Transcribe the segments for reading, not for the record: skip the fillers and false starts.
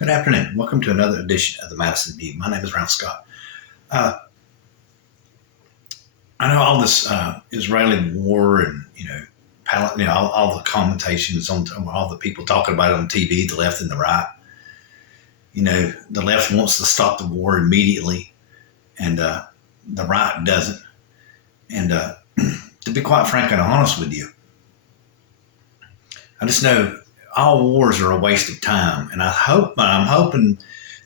Good afternoon. Welcome to another edition of the Madison View. My name is Ralph Scott. I know all this Israeli war and all the commentations on all the people talking about it on TV, the left and the right. The left wants to stop the war immediately, and the right doesn't. And to be quite frank and honest with you, I just know all wars are a waste of time, and I'm hoping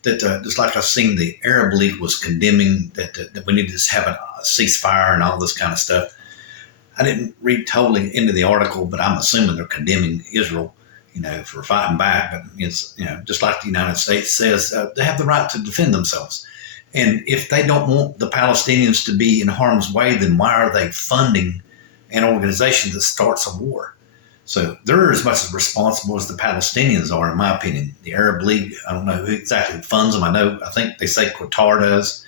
that just like I've seen the Arab League was condemning that we need to just have a ceasefire and all this kind of stuff. I didn't read totally into the article, but I'm assuming they're condemning Israel, for fighting back. But it's just like the United States says, they have the right to defend themselves. And if they don't want the Palestinians to be in harm's way, then why are they funding an organization that starts a war? So they're as much as responsible as the Palestinians are, in my opinion. The Arab League, I don't know who exactly funds them. I think they say Qatar does.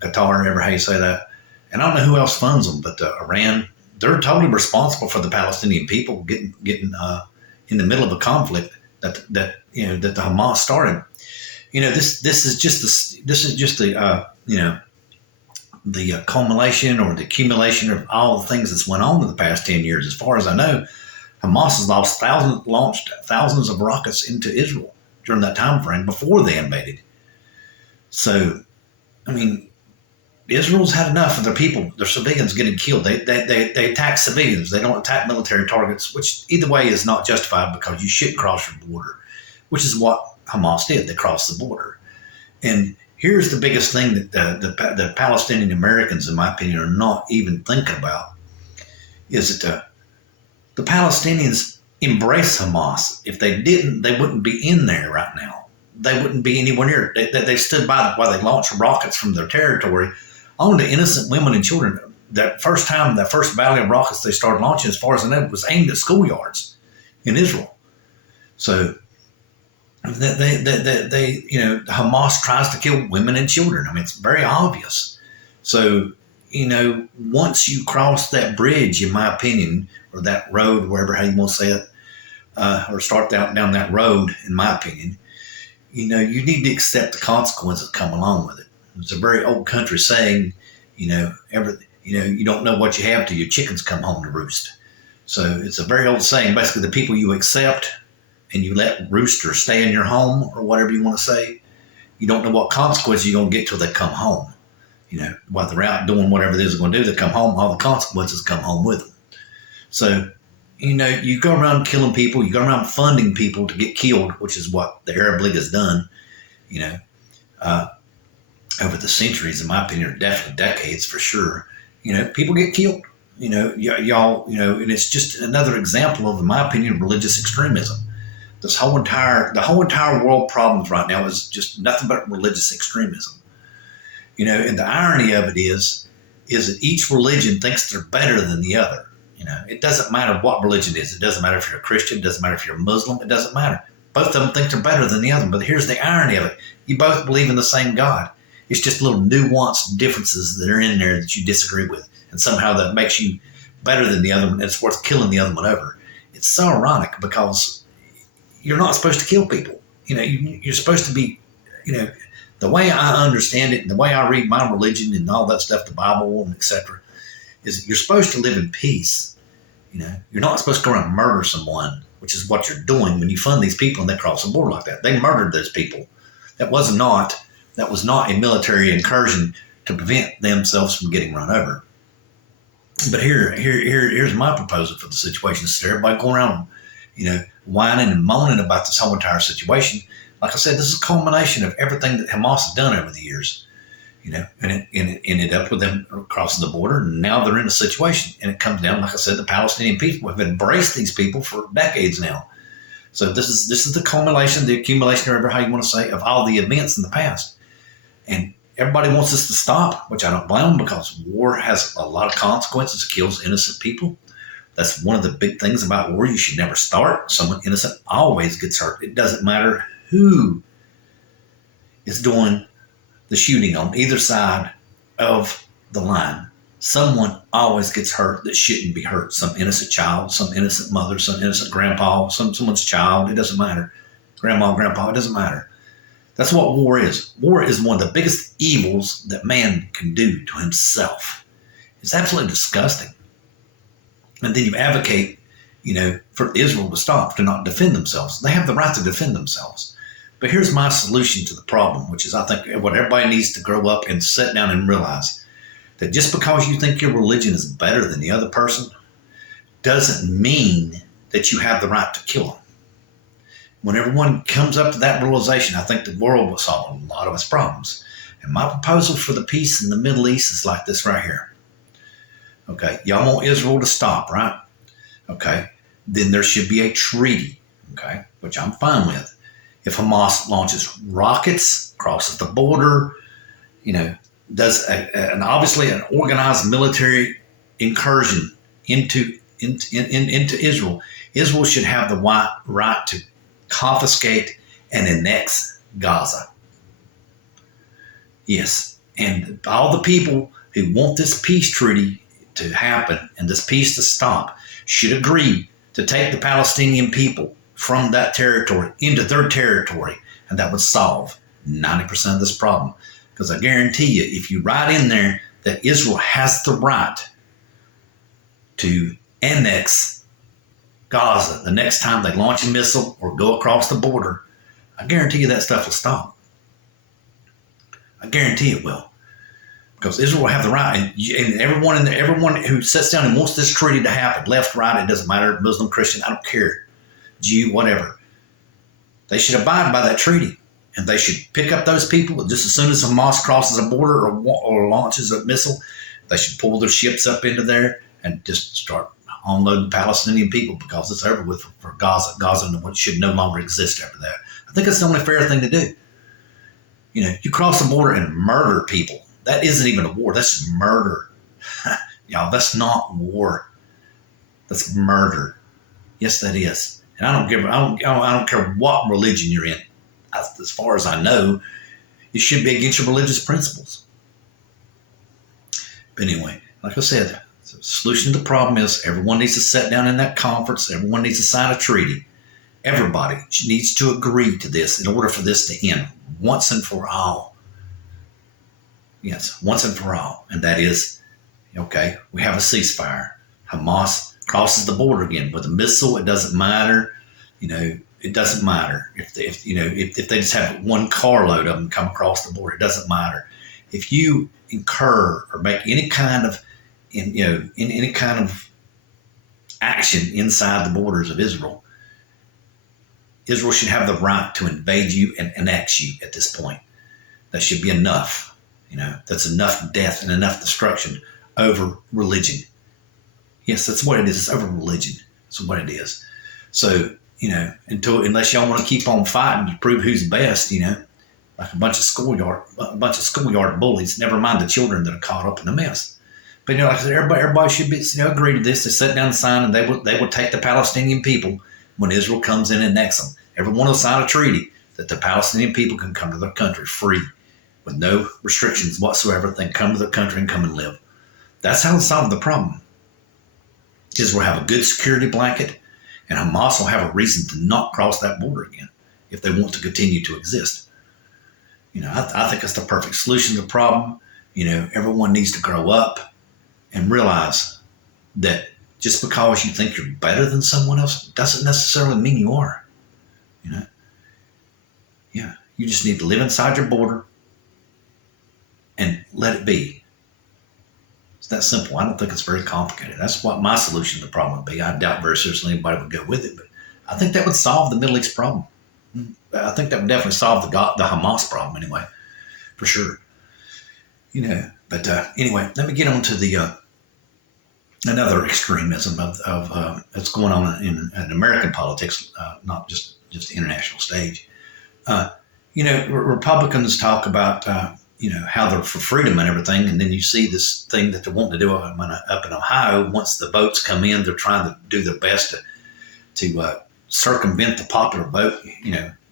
Qatar, ever how you say that. And I don't know who else funds them, but Iran, they're totally responsible for the Palestinian people getting in the middle of a conflict that the Hamas started. This is just the culmination or the accumulation of all the things that's went on in the past 10 years. As far as I know, Hamas has launched thousands of rockets into Israel during that time frame before they invaded. So, Israel's had enough of their people, their civilians getting killed. They attack civilians. They don't attack military targets, which either way is not justified because you shouldn't cross your border, which is what Hamas did. They crossed the border. And here's the biggest thing that the Palestinian Americans, in my opinion, are not even thinking about is that the Palestinians embrace Hamas. If they didn't, they wouldn't be in there right now. They wouldn't be anywhere near it. They stood by while they launched rockets from their territory on the innocent women and children. That first volley of rockets they started launching, as far as I know, was aimed at schoolyards in Israel. So Hamas tries to kill women and children. It's very obvious. So, once you cross that bridge, in my opinion, or that road, wherever how you want to say it, or start down that road, in my opinion, you need to accept the consequences that come along with it. It's a very old country saying, you don't know what you have till your chickens come home to roost. So it's a very old saying. Basically, the people you accept and you let roost or stay in your home or whatever you want to say, you don't know what consequences you're going to get till they come home. While they're out doing whatever it is they're going to do, they come home, all the consequences come home with them. So, you go around killing people, you go around funding people to get killed, which is what the Arab League has done, over the centuries, in my opinion, or definitely decades for sure. People get killed, and it's just another example of, in my opinion, religious extremism. The whole entire world problems right now is just nothing but religious extremism. And the irony of it is that each religion thinks they're better than the other. It doesn't matter what religion it is. It doesn't matter if you're a Christian. It doesn't matter if you're a Muslim. It doesn't matter. Both of them think they're better than the other. But here's the irony of it. You both believe in the same God. It's just little nuanced differences that are in there that you disagree with. And somehow that makes you better than the other one. It's worth killing the other one over. It's so ironic because you're not supposed to kill people. You're supposed to be, the way I understand it and the way I read my religion and all that stuff, the Bible and etc., is you're supposed to live in peace. You're not supposed to go around and murder someone, which is what you're doing when you fund these people and they cross the border like that. They murdered those people. That was not a military incursion to prevent themselves from getting run over. But here's my proposal for the situation. Instead of everybody going around, whining and moaning about this whole entire situation. Like I said, this is a culmination of everything that Hamas has done over the years. And it ended up with them crossing the border, and now they're in a situation. And it comes down, like I said, the Palestinian people have embraced these people for decades now. So this is the culmination, the accumulation, or how you want to say, of all the events in the past. And everybody wants this to stop, which I don't blame them, because war has a lot of consequences. It kills innocent people. That's one of the big things about war. You should never start. Someone innocent always gets hurt. It doesn't matter who is doing the shooting on either side of the line. Someone always gets hurt that shouldn't be hurt. Some innocent child, some innocent mother, some innocent grandpa, someone's child. It doesn't matter. Grandma, grandpa, it doesn't matter. That's what war is. War is one of the biggest evils that man can do to himself. It's absolutely disgusting. And then you advocate, for Israel to stop, to not defend themselves. They have the right to defend themselves. But here's my solution to the problem, which is I think what everybody needs to grow up and sit down and realize that just because you think your religion is better than the other person doesn't mean that you have the right to kill them. When everyone comes up to that realization, I think the world will solve a lot of its problems. And my proposal for the peace in the Middle East is like this right here. Okay, y'all want Israel to stop, right? Okay, then there should be a treaty, okay, which I'm fine with. If Hamas launches rockets, crosses the border, does obviously an organized military incursion into Israel, Israel should have the right to confiscate and annex Gaza. Yes, and all the people who want this peace treaty to happen and this peace to stop should agree to take the Palestinian people from that territory into their territory, and that would solve 90% of this problem. Because I guarantee you, if you write in there that Israel has the right to annex Gaza the next time they launch a missile or go across the border, I guarantee you that stuff will stop. I guarantee it will. Because Israel will have the right, and everyone who sits down and wants this treaty to happen, left, right, it doesn't matter, Muslim, Christian, I don't care, Jew, whatever, they should abide by that treaty. And they should pick up those people just as soon as Hamas crosses a border or launches a missile. They should pull their ships up into there and just start unloading Palestinian people, because it's over with for Gaza. Gaza should no longer exist after that. I think it's the only fair thing to do. You cross the border and murder people. That isn't even a war. That's just murder. Y'all, that's not war. That's murder. Yes, that is. And I don't care what religion you're in. As far as I know, it should be against your religious principles. But anyway, like I said, the solution to the problem is everyone needs to sit down in that conference. Everyone needs to sign a treaty. Everybody needs to agree to this in order for this to end once and for all. Yes, once and for all. And that is, okay, we have a ceasefire. Hamas crosses the border again with a missile. It doesn't matter. It doesn't matter if they just have one carload of them come across the border. It doesn't matter. If you incur or make any kind of any kind of action inside the borders of Israel, Israel should have the right to invade you and annex you at this point. That should be enough. That's enough death and enough destruction over religion. Yes, that's what it is. It's over religion. That's what it is. So, unless y'all want to keep on fighting to prove who's best, like a bunch of schoolyard bullies, never mind the children that are caught up in the mess. But, like I said, everybody should be, agree to this. They sit down and sign, and they will take the Palestinian people when Israel comes in and annex them. Everyone will sign a treaty that the Palestinian people can come to their country free with no restrictions whatsoever. They can come to their country and come and live. That's how to solve the problem. Israel will have a good security blanket, and Hamas will have a reason to not cross that border again if they want to continue to exist. I think that's the perfect solution to the problem. Everyone needs to grow up and realize that just because you think you're better than someone else doesn't necessarily mean you are. You just need to live inside your border and let it be. It's that simple. I don't think it's very complicated. That's what my solution to the problem would be. I doubt very seriously anybody would go with it, but I think that would solve the Middle East problem. I think that would definitely solve the Hamas problem anyway, for sure. But anyway, let me get on to the another extremism of that's going on in American politics, not just the international stage. Republicans talk about how they're for freedom and everything, and then you see this thing that they're wanting to do up in Ohio. Once the votes come in, they're trying to do their best to circumvent the popular vote.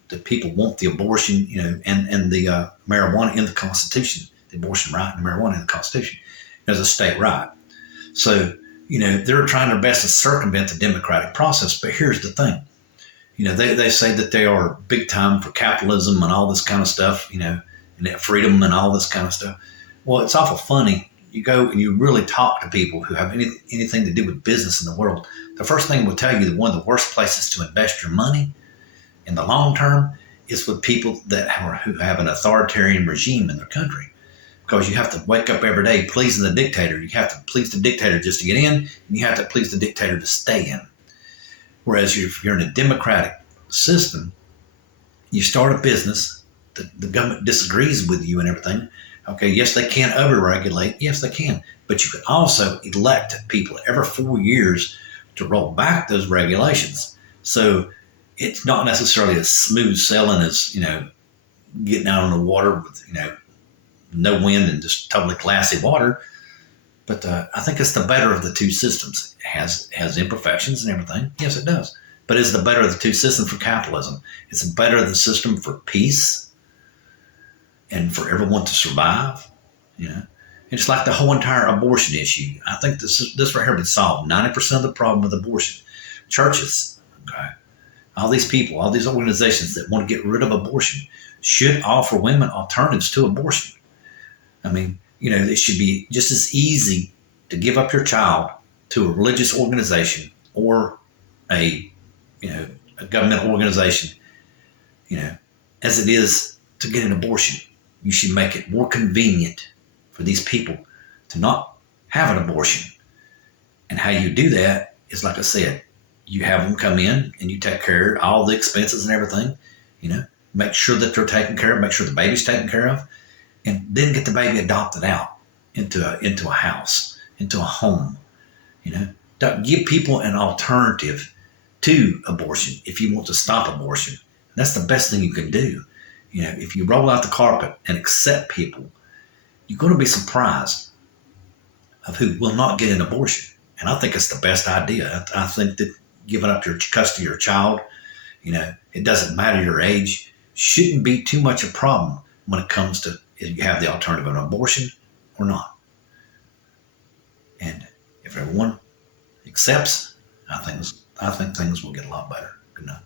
That people want the abortion, and the marijuana in the Constitution, the abortion right and the marijuana in the Constitution as a state right. So they're trying their best to circumvent the democratic process. But here's the thing, They say that they are big time for capitalism and all this kind of stuff, and that freedom and all this kind of stuff. Well, it's awful funny. You go and you really talk to people who have anything to do with business in the world. The first thing will tell you that one of the worst places to invest your money in the long term is with people who have an authoritarian regime in their country. Because you have to wake up every day pleasing the dictator. You have to please the dictator just to get in, and you have to please the dictator to stay in. Whereas if you're in a democratic system, you start a business, the government disagrees with you and everything. Okay, yes, they can overregulate. Yes, they can. But you can also elect people every 4 years to roll back those regulations. So it's not necessarily as smooth sailing as, getting out on the water with, no wind and just totally glassy water. But I think it's the better of the two systems. It has imperfections and everything. Yes, it does. But it's the better of the two systems for capitalism. It's the better of the system for peace and for everyone to survive. It's like the whole entire abortion issue. I think this right here would solve 90% of the problem with abortion. Churches, okay, all these people, all these organizations that want to get rid of abortion should offer women alternatives to abortion. I mean, it should be just as easy to give up your child to a religious organization or a government organization, as it is to get an abortion. You should make it more convenient for these people to not have an abortion. And how you do that is, like I said, you have them come in and you take care of all the expenses and everything, make sure that they're taken care of, make sure the baby's taken care of, and then get the baby adopted out into a house, into a home. Give people an alternative to abortion if you want to stop abortion. That's the best thing you can do. If you roll out the carpet and accept people, you're going to be surprised of who will not get an abortion. And I think it's the best idea. I think that giving up your custody of your child, it doesn't matter your age, shouldn't be too much a problem when it comes to if you have the alternative of an abortion or not. And if everyone accepts, I think things will get a lot better. Good night.